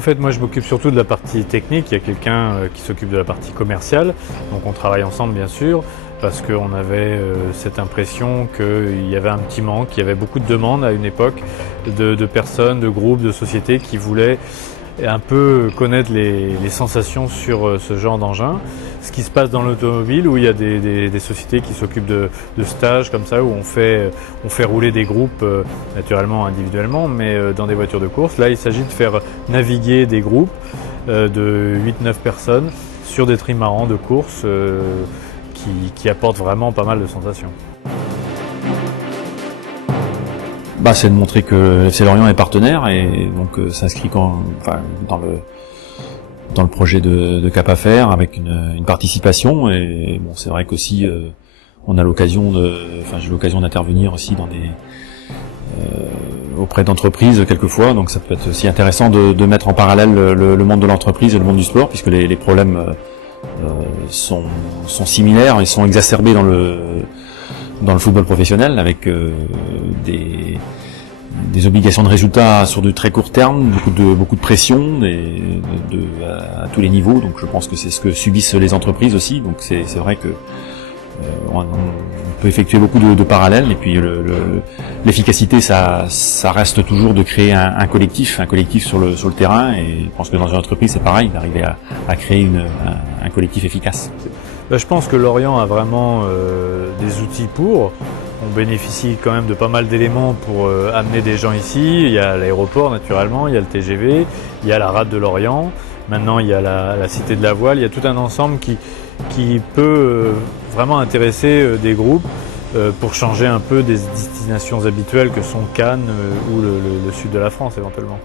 En fait, moi je m'occupe surtout de la partie technique, il y a quelqu'un qui s'occupe de la partie commerciale, donc on travaille ensemble bien sûr, parce qu'on avait cette impression qu'il y avait un petit manque, il y avait beaucoup de demandes à une époque de personnes, de groupes, de sociétés qui voulaient un peu connaître les sensations sur ce genre d'engin. Ce qui se passe dans l'automobile où il y a des sociétés qui s'occupent de stages comme ça où on fait rouler des groupes naturellement individuellement mais dans des voitures de course. Là il s'agit de faire naviguer des groupes de 8-9 personnes sur des trimarans de course qui apportent vraiment pas mal de sensations. C'est de montrer que le FC Lorient est partenaire et donc s'inscrit dans le projet de Cap à faire avec une participation. Et bon, c'est vrai qu'aussi on a j'ai l'occasion d'intervenir aussi auprès d'entreprises quelquefois, donc ça peut être aussi intéressant de mettre en parallèle le monde de l'entreprise et le monde du sport, puisque les problèmes sont similaires et sont exacerbés dans le football professionnel, avec des obligations de résultats sur de très court terme, beaucoup de pression à tous les niveaux. Donc je pense que c'est ce que subissent les entreprises aussi. Donc c'est vrai que on peut effectuer beaucoup de parallèles, et puis l'efficacité ça reste toujours de créer un collectif sur le terrain, et je pense que dans une entreprise c'est pareil, d'arriver à créer un collectif efficace. Je pense que Lorient a vraiment des outils pour. On bénéficie quand même de pas mal d'éléments pour amener des gens ici. Il y a l'aéroport naturellement, il y a le TGV, il y a la rade de Lorient, maintenant il y a la cité de la voile, il y a tout un ensemble qui peut vraiment intéresser des groupes pour changer un peu des destinations habituelles que sont Cannes ou le sud de la France éventuellement.